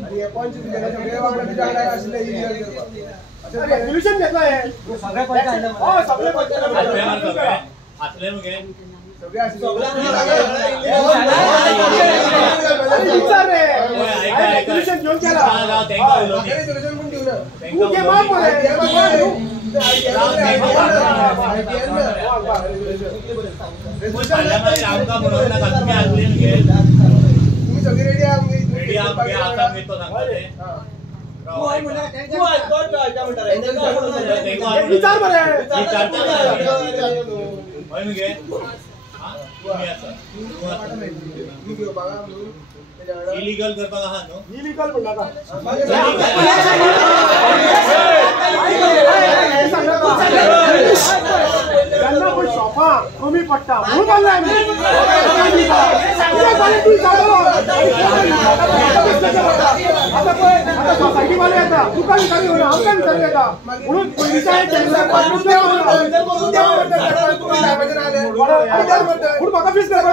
आणि पंच सगळे वागण्याची जागा असले सोल्युशन घेतलाय सगळे पैसे आणले हो सगळे पैसे असले मग सगळे असले विचार रे सोल्युशन घेऊन केला सोल्युशन पण देऊ ना तू के माग बोले तुम्ही सगळे रेडी आहात रेडी आता मी तो सांगते विचार बरे इलीगल करता हा नो इलीगल म्हणला का त्यांना पण शॉपा कमी पडता म्हणून बोललाय मी आता सोसायटी वाले येतात तुका विचारी होणार आमका विचारी येतात म्हणून म्हाका फीस करता